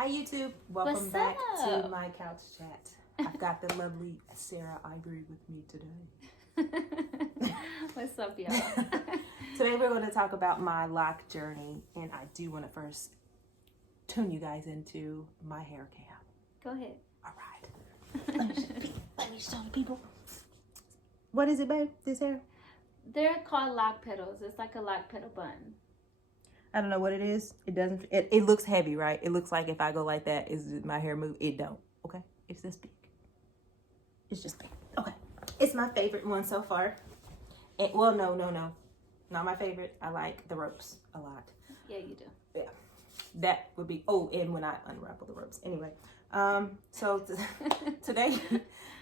Hi YouTube, welcome What's back to up? my couch chat. I've got the lovely Sarah Ivory with me today. What's up, y'all? Today we're going to talk about my lock journey, and I do want to first tune you guys into my hair cam. Go ahead. All right. Let me show the people. What is it, babe? This hair? They're called lock petals. It's like a lock petal bun. I don't know what it is. It doesn't. It looks heavy, right? It looks like if I go like that, is my hair move? It don't. Okay, it's this big. It's just big. Okay, it's my favorite one so far. And, well, no, not my favorite. I like the ropes a lot. Yeah, you do. Yeah, that would be. Oh, and when I unravel the ropes. Anyway, so today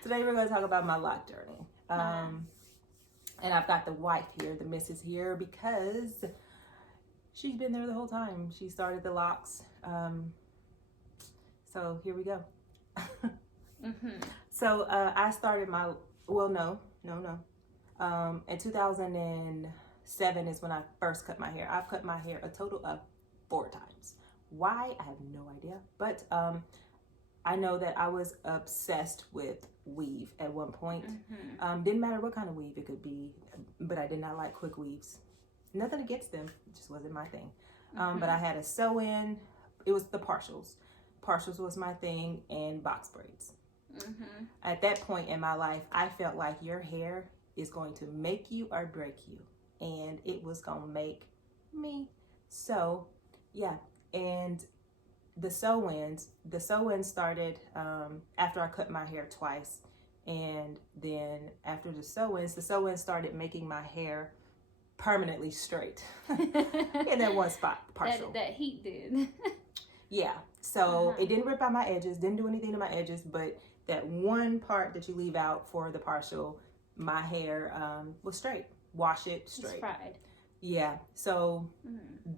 we're going to talk about my lock journey. And I've got the wife here, the missus here, because she's been there the whole time. She started the locks. So here we go. So I started my, well, no. In 2007 is when I first cut my hair. I've cut my hair a total of 4 times. Why? I have no idea. But I know that I was obsessed with weave at one point. Didn't matter what kind of weave it could be, but I did not like quick weaves. Nothing against them, it just wasn't my thing. But I had a sew-in. It was the partials. Partials was my thing, and box braids. At that point in my life, I felt like your hair is going to make you or break you, and it was gonna make me. So yeah, and the sew-ins started after I cut my hair twice, and then after the sew-ins started making my hair permanently straight in that one spot, partial. That heat did. Yeah, so it didn't rip out my edges, didn't do anything to my edges, but that one part that you leave out for the partial, my hair was straight. Wash it straight. It's fried. Yeah, so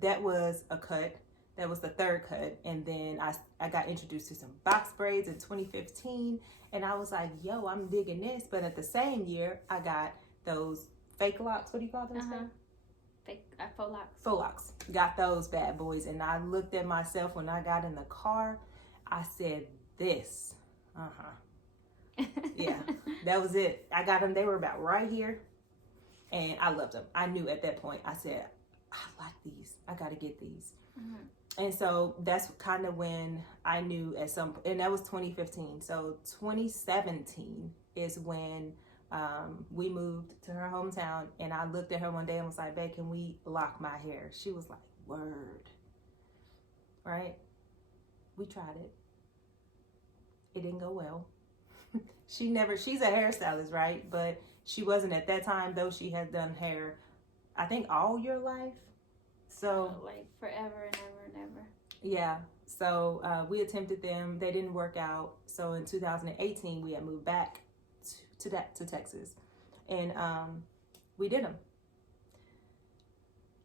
that was a cut. That was the 3rd cut, and then I got introduced to some box braids in 2015, and I was like, yo, I'm digging this. But at the same year, I got those fake locks. What do you call those? Faux locks. Faux locks. Got those bad boys, and I looked at myself when I got in the car. I said, this. Yeah, that was it. I got them. They were about right here, and I loved them. I knew at that point. I said, I like these. I got to get these. And so that's kind of when I knew at some point, and that was 2015. So 2017 is when we moved to her hometown, and I looked at her one day and was like, babe, can we lock my hair? She was like, word. Right? We tried it. It didn't go well. She's a hairstylist, right? But she wasn't at that time, though she had done hair, I think, all your life. So like forever and ever and ever. Yeah. So we attempted them. They didn't work out. So in 2018, we had moved back to Texas, and we did them.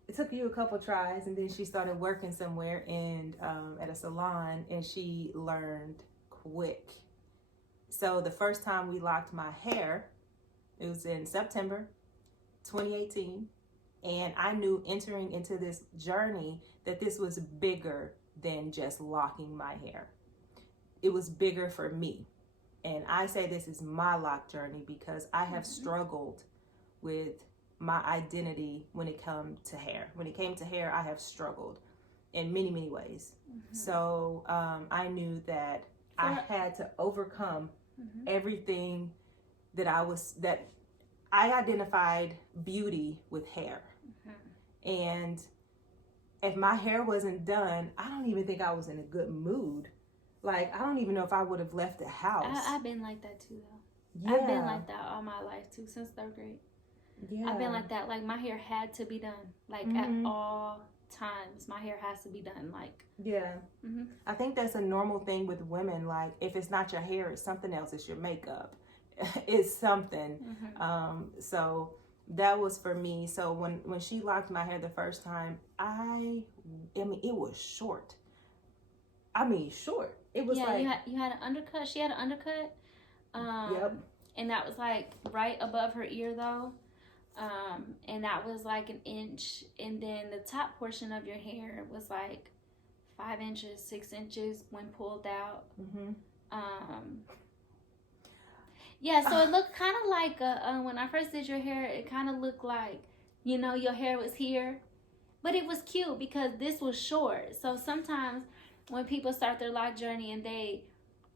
It took you a couple tries, and then she started working somewhere and at a salon, and she learned quick. So the first time we locked my hair, it was in September 2018. And I knew entering into this journey that this was bigger than just locking my hair. It was bigger for me. And I say this is my lock journey because I have struggled with my identity when it came to hair. When it came to hair, I have struggled in many, many ways. So I knew that I had to overcome everything that I identified beauty with hair. And if my hair wasn't done, I don't even think I was in a good mood. Like, I don't even know if I would have left the house. I've been like that too, though. Yeah. I've been like that all my life too, since 3rd grade. Yeah. I've been like that. Like, my hair had to be done. Like, at all times, my hair has to be done. Like, yeah. I think that's a normal thing with women. Like, if it's not your hair, it's something else. It's your makeup. It's something. So that was for me. So when she locked my hair the first time, I mean, it was short. Short. It was like you had an undercut. She had an undercut. Yep. And that was like right above her ear, though. And that was like 1 inch, and then the top portion of your hair was like 5 inches, 6 inches when pulled out. Yeah, so it looked kind of like when I first did your hair, it kind of looked like, you know, your hair was here. But it was cute because this was short. So sometimes when people start their lock journey and they,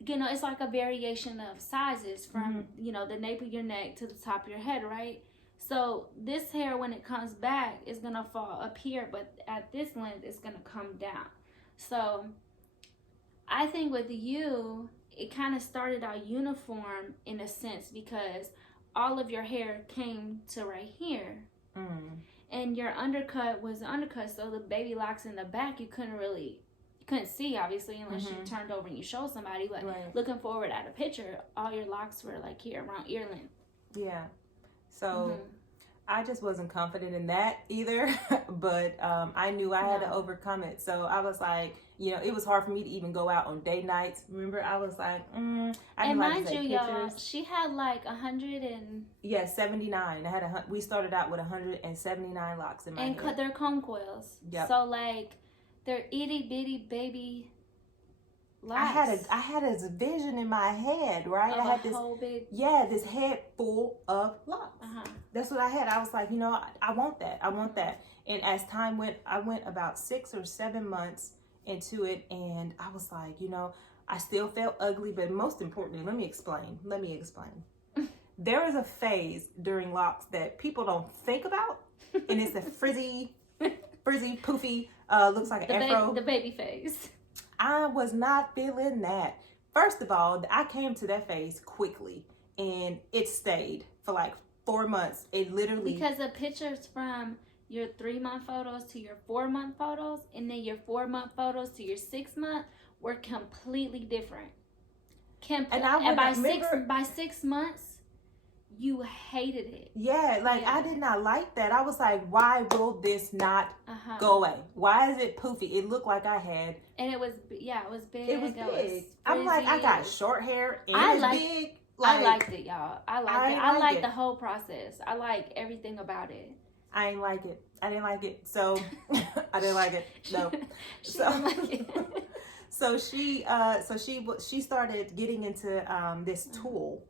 you know, it's like a variation of sizes from, you know, the nape of your neck to the top of your head, right? So this hair, when it comes back, is going to fall up here. But at this length, it's going to come down. So I think with you, it kind of started out uniform in a sense because all of your hair came to right here. And your undercut was the undercut, so the baby locks in the back you couldn't see, obviously, unless you turned over and you showed somebody. But looking forward at a picture, all your locks were like here around ear length. Yeah. So I just wasn't confident in that either, but I knew I had to overcome it. So I was like, you know, it was hard for me to even go out on date nights. Remember, I was like, I didn't and like mind to take you, pictures. y'all, she had like 100 and 79. We started out with 179 locks in my hair. and they're comb coils. Yep. So like they're itty bitty baby locks. I had a vision in my head, right? I had this whole big this head full of locks. That's what I had. I was like, you know, I want that. I want that. And as time went, I went about 6 or 7 months into it, and I was like, you know, I still felt ugly, but most importantly, let me explain. There is a phase during locks that people don't think about, and it's the frizzy, poofy, looks like an afro. The baby phase. I was not feeling that. First of all, I came to that phase quickly, and it stayed for like 4 months. It literally... Because the pictures from your 3-month photos to your 4-month photos, and then your 4-month photos to your 6-month were completely different. And by 6 months, you hated it. Yeah, like I did not like that. I was like, why will this not go away? Why is it poofy? It looked like I had... And it was big. It was big. I'm like, I got short hair and it's big. I liked it, y'all. I liked the whole process. I liked everything about it. I ain't like it. I didn't like it. So I didn't like it. No. So she started getting into this tool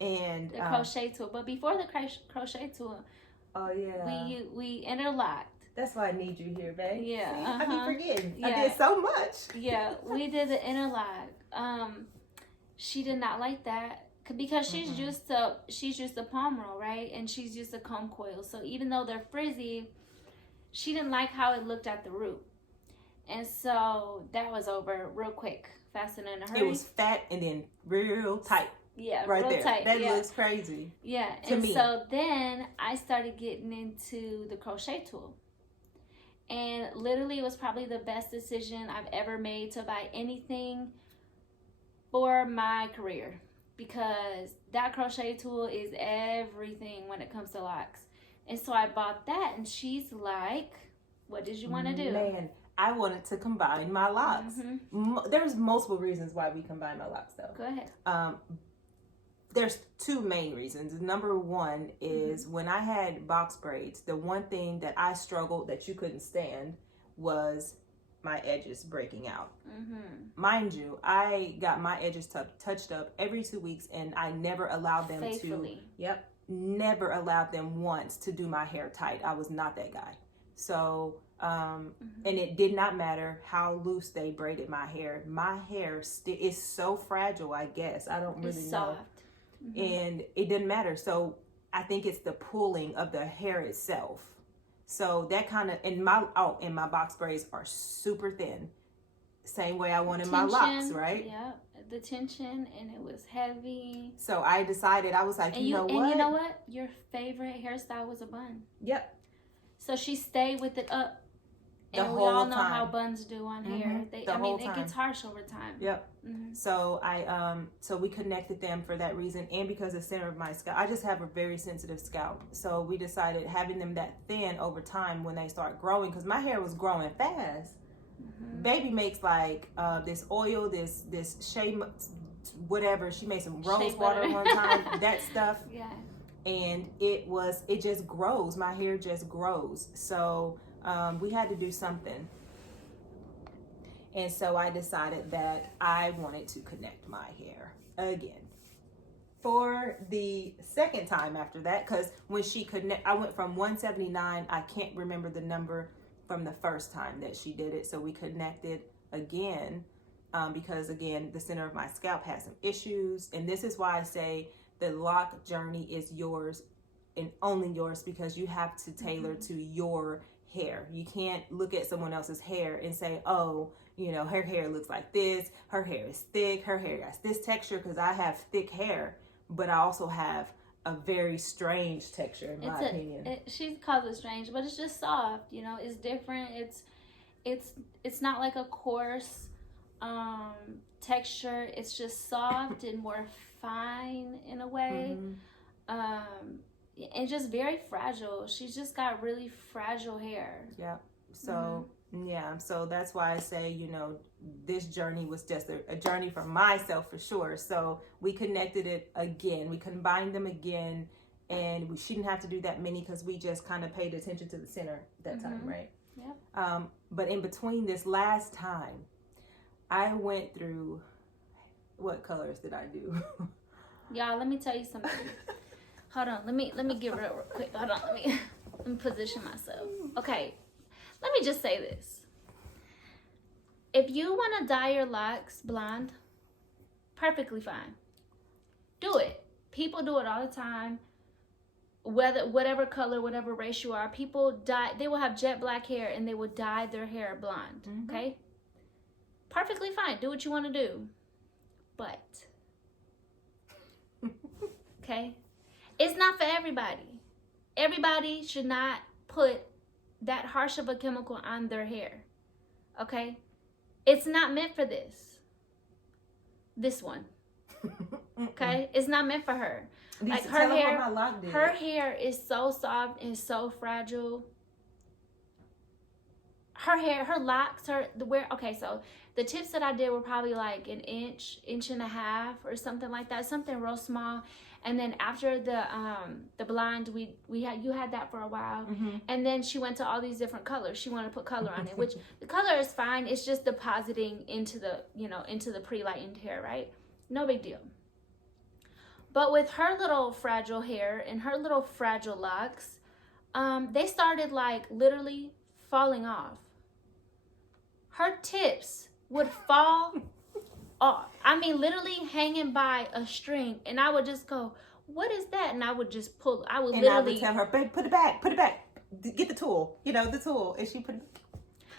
and the crochet tool. But before the crochet tool, we interlocked. That's why I need you here, babe. Yeah. See, I be forgetting. Yeah. I did so much. Yeah, we did the interlock. She did not like that because she's used to palm roll, right? And she's used to comb coil. So even though they're frizzy, she didn't like how it looked at the root. And so that was over real quick, fast and in a hurry. It was fat and then real tight. Yeah, right real there. Tight. That looks crazy. Yeah, and so then I started getting into the crochet tool. And literally, it was probably the best decision I've ever made to buy anything for my career. Because that crochet tool is everything when it comes to locks. And so I bought that, and she's like, what did you want to do? Man, I wanted to combine my locks. There's multiple reasons why we combine my locks, though. Go ahead. There's 2 main reasons. Number 1 is when I had box braids, the one thing that I struggled that you couldn't stand was my edges breaking out. Mind you, I got my edges touched up every 2 weeks, and I never allowed them never allowed them once to do my hair tight. I was not that guy. So, and it did not matter how loose they braided my hair. My hair is so fragile, I guess. I don't really know. Soft. And it didn't matter. So I think it's the pulling of the hair itself. So that kind of, and my box braids are super thin. Same way I wanted my locks, right? Yeah, the tension, and it was heavy. So I decided, I was like, you know what? And you know what? Your favorite hairstyle was a bun. Yep. So she stayed with it up. And we all know how buns do on hair. It gets harsh over time. Yep. So so we connected them for that reason, and because the center of my scalp, I just have a very sensitive scalp. So we decided having them that thin over time when they start growing, because my hair was growing fast. Baby makes like this oil, this shea, whatever. She made some rose water one time. That stuff. Yeah. And it just grows. My hair just grows. So we had to do something. And so I decided that I wanted to connect my hair again. For the second time after that, because when I went from 179, I can't remember the number from the first time that she did it. So we connected again, because again, the center of my scalp has some issues. And this is why I say the lock journey is yours and only yours, because you have to tailor to your hair. You can't look at someone else's hair and say, oh, you know, her hair looks like this, her hair is thick, her hair has this texture, because I have thick hair, but I also have a very strange texture, in my opinion. She calls it strange, but it's just soft. You know, it's different. It's not like a coarse texture. It's just soft and more fine in a way. And just very fragile. She's just got really fragile hair. Yeah. So so that's why I say, you know, this journey was just a journey for myself for sure. So we connected it again. We combined them again, and she didn't have to do that many because we just kind of paid attention to the center that time, right? Yeah. But in between this last time, I went through, what colors did I do? Y'all, let me tell you something. Hold on, let me get real quick. Hold on, let me position myself. Okay, let me just say this. If you want to dye your locks blonde, perfectly fine. Do it. People do it all the time. Whatever color, whatever race you are, people dye. They will have jet black hair and they will dye their hair blonde. Okay, perfectly fine. Do what you want to do, but okay. It's not for everybody. Everybody should not put that harsh of a chemical on their hair. Okay? It's not meant for this. This one. Okay? It's not meant for her. Like her hair is so soft and so fragile. Her locks, okay, so the tips that I did were probably like an inch and a half or something like that, something real small. And then after the blonde, you had that for a while, and then she went to all these different colors. She wanted to put color on it, which the color is fine. It's just depositing into the pre-lightened hair, right? No big deal. But with her little fragile hair and her little fragile locks, they started like literally falling off. Her tips would fall off. I mean, literally hanging by a string, and I would just go, "What is that?" And I would just pull. I would tell her, "Babe, put it back, get the tool, the tool." And she put it.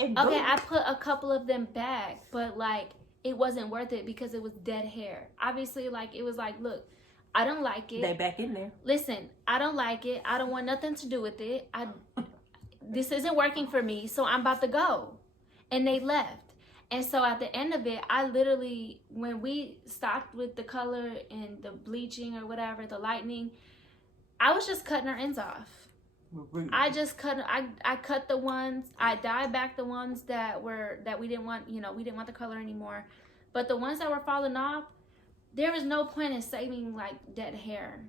Okay, I put a couple of them back, but like it wasn't worth it because it was dead hair. Obviously, like it was like, look, I don't like it. They back in there. Listen, I don't like it. I don't want nothing to do with it. This isn't working for me, so I'm about to go. And they left. And so at the end of it, I literally, when we stopped with the color and the bleaching or whatever, the lightening, I was just cutting her ends off. I just I cut the ones, I dyed back the ones that we didn't want, we didn't want the color anymore. But the ones that were falling off, there was no point in saving like dead hair.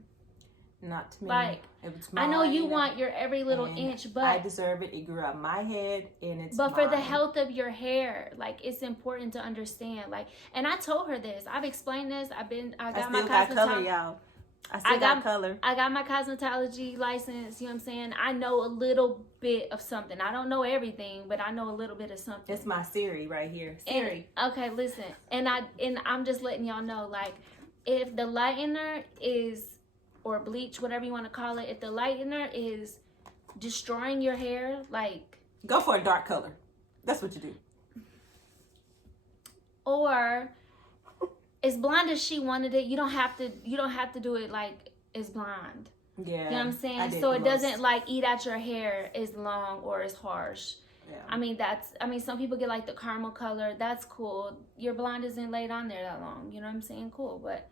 Not to me. Like, it was mine, I know you want your every little inch, but I deserve it. It grew out my head, and it's but mine. For the health of your hair, like it's important to understand. Like, and I told her this. I've explained this. I got my color, y'all. I got color. I got my cosmetology license. You know what I'm saying? I know a little bit of something. I don't know everything, but I know a little bit of something. It's my Siri right here. Siri. Okay, listen. And I'm just letting y'all know, like, if the lightener is, or bleach, whatever you want to call it, if the lightener is destroying your hair, like, go for a dark color. That's what you do. Or as blonde as she wanted it, you don't have to do it like as blonde. Yeah. You know what I'm saying? So it doesn't like eat at your hair as long or as harsh. Yeah. I mean, some people get like the caramel color. That's cool. Your blonde isn't laid on there that long. You know what I'm saying? Cool, but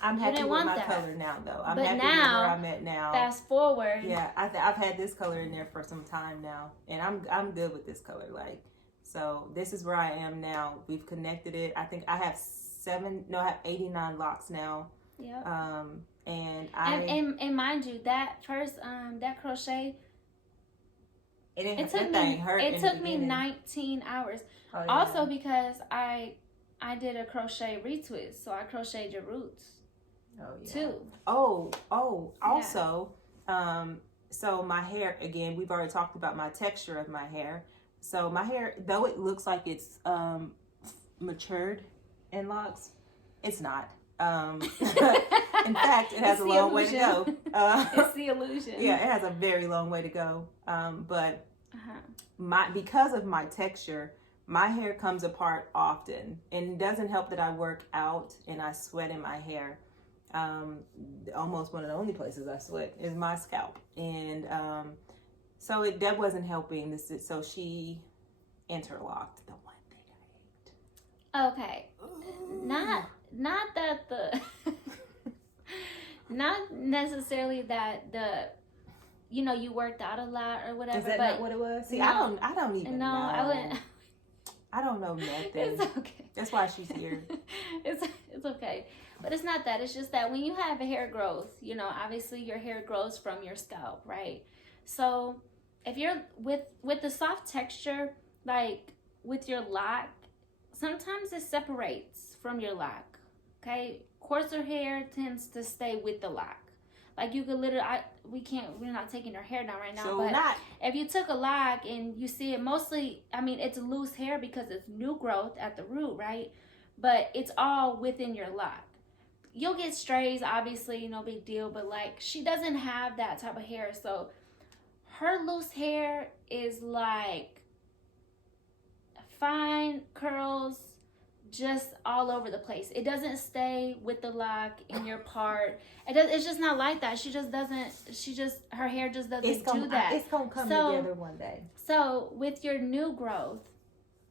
I'm happy with my color now, though. I'm happy with where I'm at now. Fast forward. Yeah, I've had this color in there for some time now, and I'm good with this color. Like, so this is where I am now. We've connected it. I think I have 89 locks now. Yeah. And mind you, that first that crochet, It took that me. thing hurt It in the took me beginning. 19 hours. Oh, yeah. Also because I did a crochet retwist, so I crocheted your roots. Oh, yeah. Too. Also, so my hair, again, we've already talked about my texture of my hair. So my hair, though it looks like it's matured in locks, it's not. In fact, it has a long way to go. It's the illusion. Yeah, it has a very long way to go. But because of my texture, my hair comes apart often, and it doesn't help that I work out and I sweat in my hair. Almost one of the only places I sweat is my scalp, and so that wasn't helping. So she interlocked, the one thing I hate. Okay, not that the not necessarily that the you worked out a lot or whatever. Is that but not what it was? See, no, I don't even know. I wouldn't. I don't know nothing. It's okay. That's why she's here. It's okay. But it's not that. It's just that when you have a hair growth, obviously your hair grows from your scalp, right? So if you're with the soft texture, like with your lock, sometimes it separates from your lock, okay? Coarser hair tends to stay with the lock. Like you could literally, we're not taking her hair down right now, but if you took a lock and you see it mostly, it's loose hair because it's new growth at the root, right? But it's all within your lock. You'll get strays, obviously, no big deal, but like she doesn't have that type of hair. So her loose hair is like fine curls, just all over the place. It doesn't stay with the lock in your part. It's just not like that. Her hair just doesn't do that. It's gonna come together one day. So with your new growth,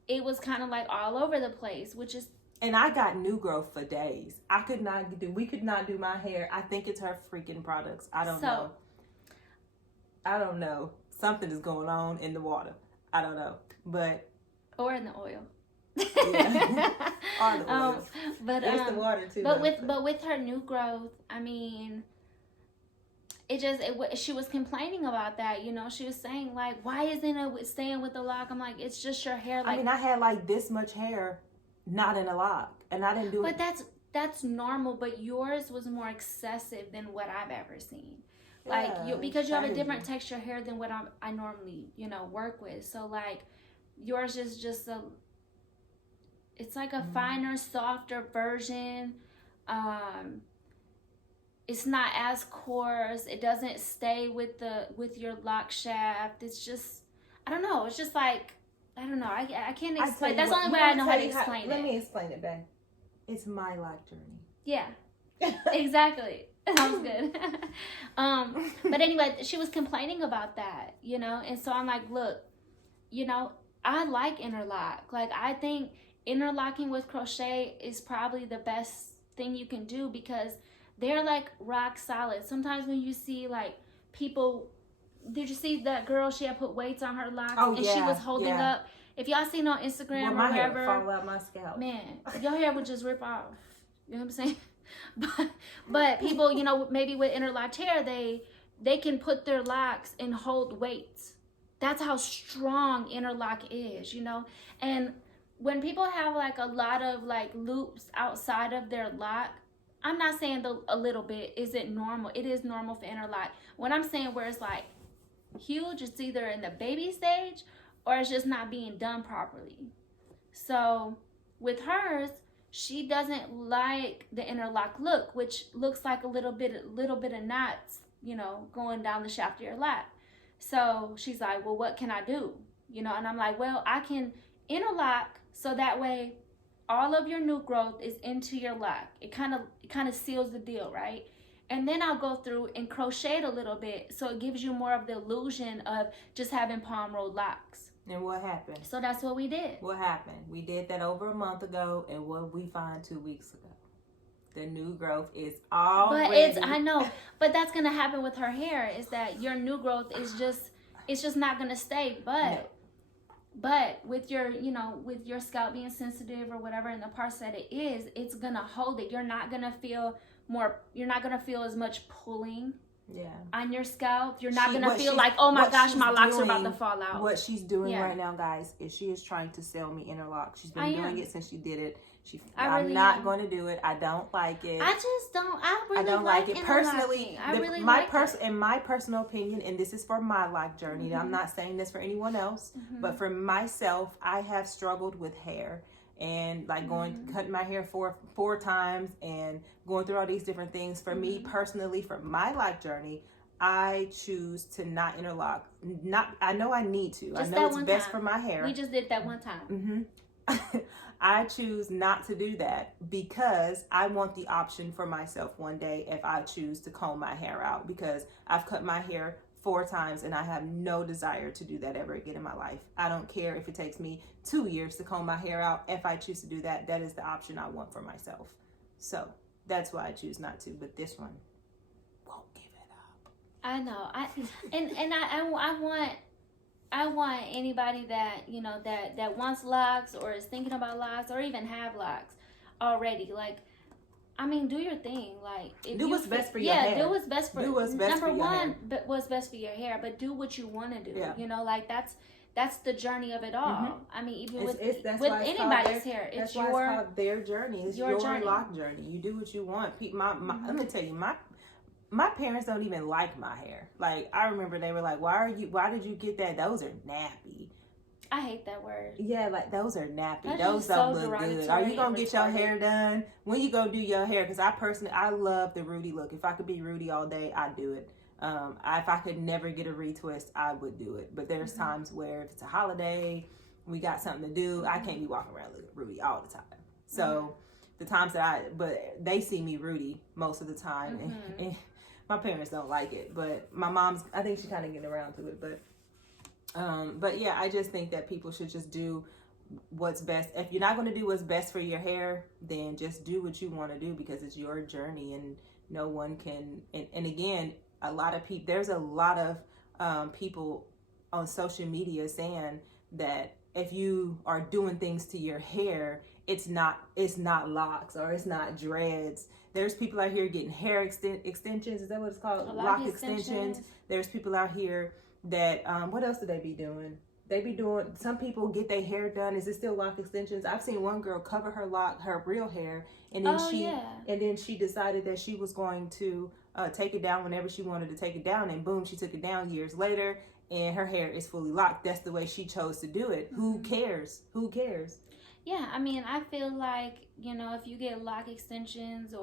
it was kind of like all over the place, which is. And I got new growth for days. We could not do my hair. I think it's her freaking products. I don't know. Something is going on in the water. I don't know. Or in the oil. Yeah. Or the oil. But there's the water too. But with her new growth, she was complaining about that. She was saying like, why isn't it staying with the lock? I'm like, it's just your hair. Like, I had like this much hair, not in a lock, and I didn't do it. But that's normal. But yours was more excessive than what I've ever seen. Like because you have a different texture hair than what I normally work with. So like yours is just it's like a finer, softer version. It's not as coarse. It doesn't stay with your lock shaft. It's just, I don't know. It's just like, I don't know. I can't explain. That's the only way I know how to explain it. Let me explain it, babe. It's my life journey. Yeah, exactly. Sounds good. But anyway, she was complaining about that, and so I'm like, look, I like interlock. Like, I think interlocking with crochet is probably the best thing you can do because they're like rock solid. Sometimes when you see like people, did you see that girl? She had put weights on her locks and she was holding up. If y'all seen on Instagram or wherever, hair fall out my scalp. Man, your hair would just rip off. You know what I'm saying? But people, maybe with interlocked hair, they can put their locks and hold weights. That's how strong interlock is, And when people have like a lot of like loops outside of their lock, I'm not saying a little bit isn't normal. It is normal for interlock. When I'm saying where it's like huge, it's either in the baby stage or it's just not being done properly. So with hers, she doesn't like the interlock look, which looks like a little bit of knots, going down the shaft of your lock. So she's like, well, what can I do? And I'm like, well, I can interlock so that way all of your new growth is into your lock. It kind of seals the deal, right? And then I'll go through and crochet it a little bit so it gives you more of the illusion of just having palm rolled locks. And what happened? So that's what we did. What happened? We did that over a month ago, and what we find 2 weeks ago? The new growth is already. But I know, but that's gonna happen with her hair. Is that your new growth is just not gonna stay. But with your with your scalp being sensitive or whatever, and the parts that it is, it's gonna hold it. You're not gonna feel as much pulling. on your scalp. You're not going to what feel she's- like, oh my what gosh, she's my locks are about doing- to fall out. What she's doing Yeah. right now, guys, is she is trying to sell me interlock. She's been I doing am. it since she did it. I I'm really not am. going to do it. I don't like it. I just don't. I really don't like it interlocking. personally. I really my like it. In my personal opinion, and this is for my life journey. Mhm. I'm not saying this for anyone else, Mhm. but for myself, I have struggled with hair and like cutting my hair four times and going through all these different things. For me personally, for my life journey, I choose to not interlock. I know I need to. Just I know that it's one best time. for my hair. We just did that one time. I choose not to do that because I want the option for myself one day if I choose to comb my hair out, because I've cut my hair 4 times and I have no desire to do that ever again in my life. I don't care if it takes me 2 years to comb my hair out. If I choose to do that, that is the option I want for myself. So that's why I choose not to. But this one won't give it up. I know. I want anybody that, you know, that wants locks or is thinking about locks or even have locks already. Like, I mean, do your thing. Like, if Do what's best for your hair. Yeah, do what's best for. Do what's best number for your one, hair. but what's best for your hair. But do what you want to do. Yeah. You know, like that's the journey of it all. I mean, even with That's why it's anybody's called hair, That's it's why your. it's called their journey. It's your your journey. lock journey. You do what you want. Let me tell you, my parents don't even like my hair. Like, I remember they were like, why did you get that? Those are nappy. I hate that word. Yeah, like, those are nappy. That's Those just don't so look good. derogatory Are you gonna and get your retarded. hair done? When you gonna do your hair? Because I love the Rudy look. If I could be Rudy all day, I'd do it. If I could never get a retwist, I would do it. But there's times where if it's a holiday, we got something to do, I can't be walking around looking Rudy all the time. So the times that but they see me Rudy most of the time, and my parents don't like it. But my mom's, I think she's kind of getting around to it. But yeah, I just think that people should just do what's best. If you're not going to do what's best for your hair, then just do what you want to do, because it's your journey and no one can. And again, there's a lot of people on social media saying that if you are doing things to your hair, it's not locks or it's not dreads. There's people out here getting hair extensions. Is that what it's called? Lock extensions. There's people out here that what else do they be doing? Some people get their hair done. Is it still lock extensions? I've seen one girl cover her real hair, and then she decided that she was going to take it down whenever she wanted to take it down, and boom, she took it down years later, and her hair is fully locked. That's the way she chose to do it. Who cares? Yeah, I mean, I feel like, you know, if you get lock extensions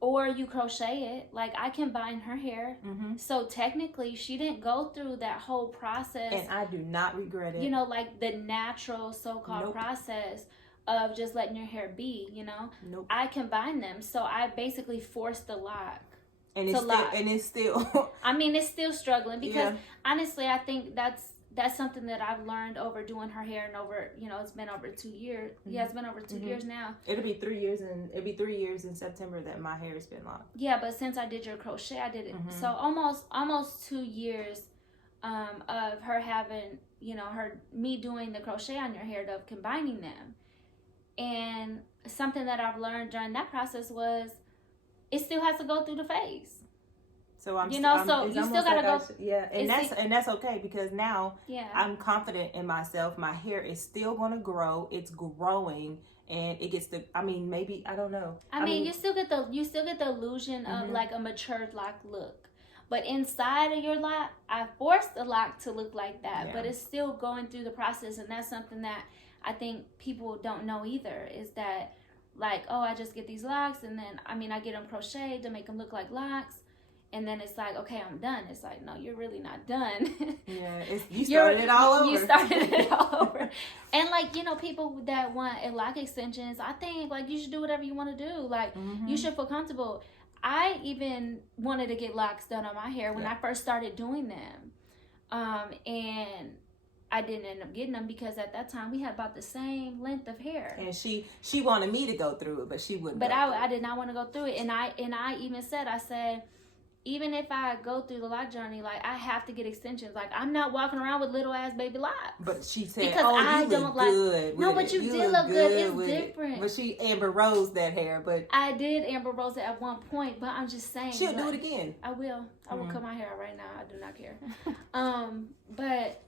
or you crochet it, like, I combine her hair. So technically she didn't go through that whole process. And I do not regret it. You know, like the natural so-called process of just letting your hair be, you know. I combine them. So I basically forced the lock. And it's still I mean, it's still struggling because honestly, I think that's something that I've learned over doing her hair and over, you know, it's been over 2 years. Yeah, it's been over 2 years now. It'll be 3 years in September that my hair has been locked. Yeah, but since I did your crochet, I did it. So almost 2 years of her having, you know, me doing the crochet on your hair, of combining them. And something that I've learned during that process was it still has to go through the phase. So you still gotta go. And that's okay, because now I'm confident in myself. My hair is still gonna grow. It's growing, and it gets maybe I don't know. I mean, you still get the illusion of like a matured lock look, but inside of your lock, I forced the lock to look like that, but it's still going through the process, and that's something that I think people don't know either. Is that like, oh, I just get these locks, and then I get them crocheted to make them look like locks. And then it's like, okay, I'm done. It's like, no, you're really not done. Yeah, you started it all over. You started it all over. And like, you know, people that want lock extensions, I think like you should do whatever you want to do. Like you should feel comfortable. I even wanted to get locks done on my hair when I first started doing them. And I didn't end up getting them because at that time we had about the same length of hair. And she wanted me to go through it, but she wouldn't. But I did not want to go through it. And I even said, even if I go through the lock journey, like I have to get extensions. Like I'm not walking around with little ass baby locks. But she said, because "Oh, I you don't look like. good." No, with but it. you did look good. It's with different. But she Amber Rose that hair. But I did Amber Rose it at one point. But I'm just saying. she'll do it again. I will. I will cut my hair out right now. I do not care. But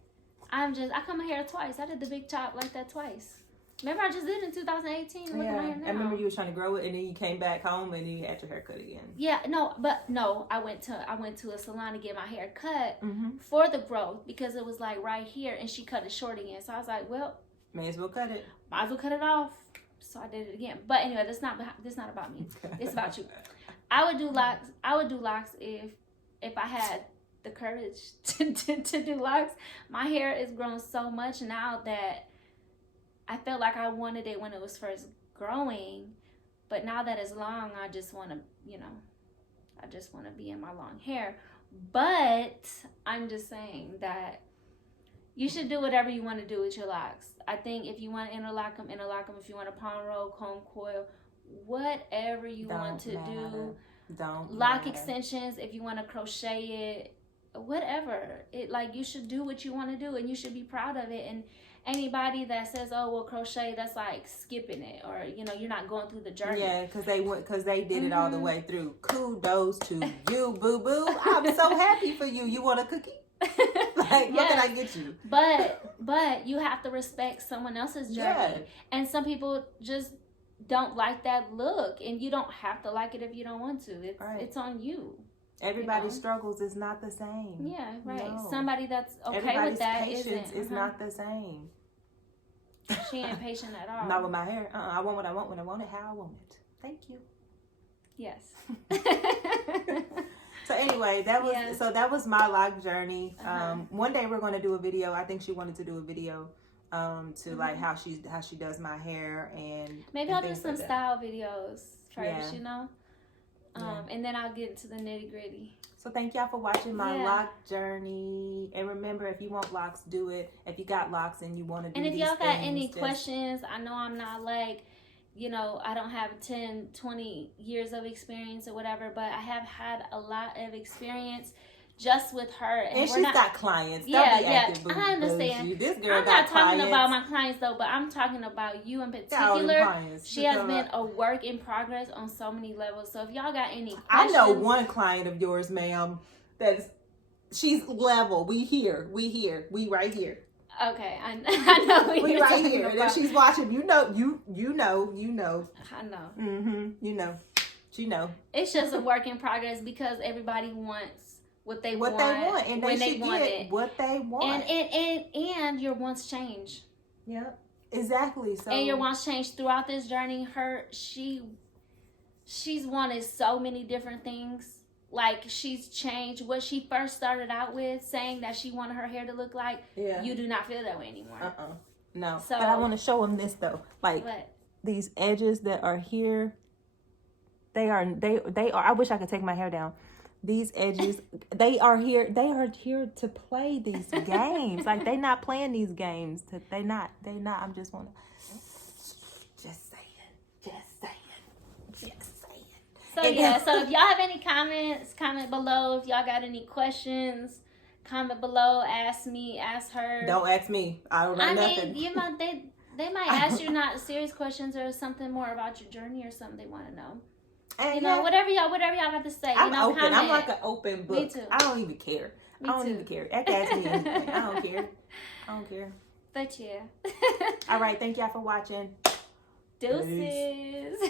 I cut my hair twice. I did the big chop like that twice. Remember, I just did it in 2018. Look at my hair now. I remember you was trying to grow it, and then you came back home and you had your hair cut again. Yeah, no, I went to a salon to get my hair cut for the growth because it was like right here, and she cut it short again. So I was like, well, may as well cut it. Might as well cut it off. So I did it again. But anyway, this not about me. It's about you. I would do locks if I had the courage to do locks. My hair is grown so much now that I felt like I wanted it when it was first growing, but now that it's long, I just want to be in my long hair. But I'm just saying that you should do whatever you want to do with your locks. I think if you want to interlock them. If you want to palm roll, comb coil, whatever you want to do. Lock extensions, if you want to crochet it, whatever. You should do what you want to do, and you should be proud of it. And anybody that says, "Oh, well, crochet, that's like skipping it," or you're not going through the journey. Yeah, because they did it all the way through. Kudos to you, boo boo. I'm so happy for you. You want a cookie? What can I get you? But you have to respect someone else's journey. Yeah. And some people just don't like that look, and you don't have to like it if you don't want to. It's on you. Everybody's struggles is not the same. Yeah, right. No. Somebody that's okay Everybody's with that patience isn't. is not the same. She ain't patient at all. Not with my hair. I want what I want when I want it, how I want it. Thank you. Yes. So anyway, that was my lock journey. One day we're going to do a video. I think she wanted to do a video to like how she does my hair, and maybe I'll do some style videos first, Yeah. And then I'll get into the nitty-gritty. So thank y'all for watching my lock journey. And remember, if you want locks, do it. If you got locks and you want to do And if these y'all got things, any questions, I know I'm not like, I don't have 10, 20 years of experience or whatever, but I have had a lot of experience just with her. And she's got clients. I understand. This girl I'm got not talking clients. about my clients though, but I'm talking about you in particular. She has been a work in progress on so many levels. So if y'all got any questions, I know one client of yours, ma'am, she's level. We right here. Okay, I know what we you're right here. about. And if she's watching, you know. I know. You know. She know. It's just a work in progress because everybody wants what they want, and when they should want get it. what they want. And your wants change. Yep. Exactly. So and your wants change throughout this journey. She's wanted so many different things. Like she's changed what she first started out with, saying that she wanted her hair to look like. Yeah. You do not feel that way anymore. No. So, but I want to show them this though. Like these edges that are here. They are. I wish I could take my hair down. These edges, they are here. They are here to play these games. Like they not playing these games. They not. I'm just saying. So yeah. So if y'all have any comments, comment below. If y'all got any questions, comment below. Ask me. Ask her. Don't ask me. I don't know nothing. They might ask you not serious questions or something more about your journey or something they want to know. And whatever y'all got to say. I'm open. Comment. I'm like an open book. Me too. I don't even care. Me I don't too. even care. That ask me anything. I don't care. But yeah. All right. Thank y'all for watching. Deuces.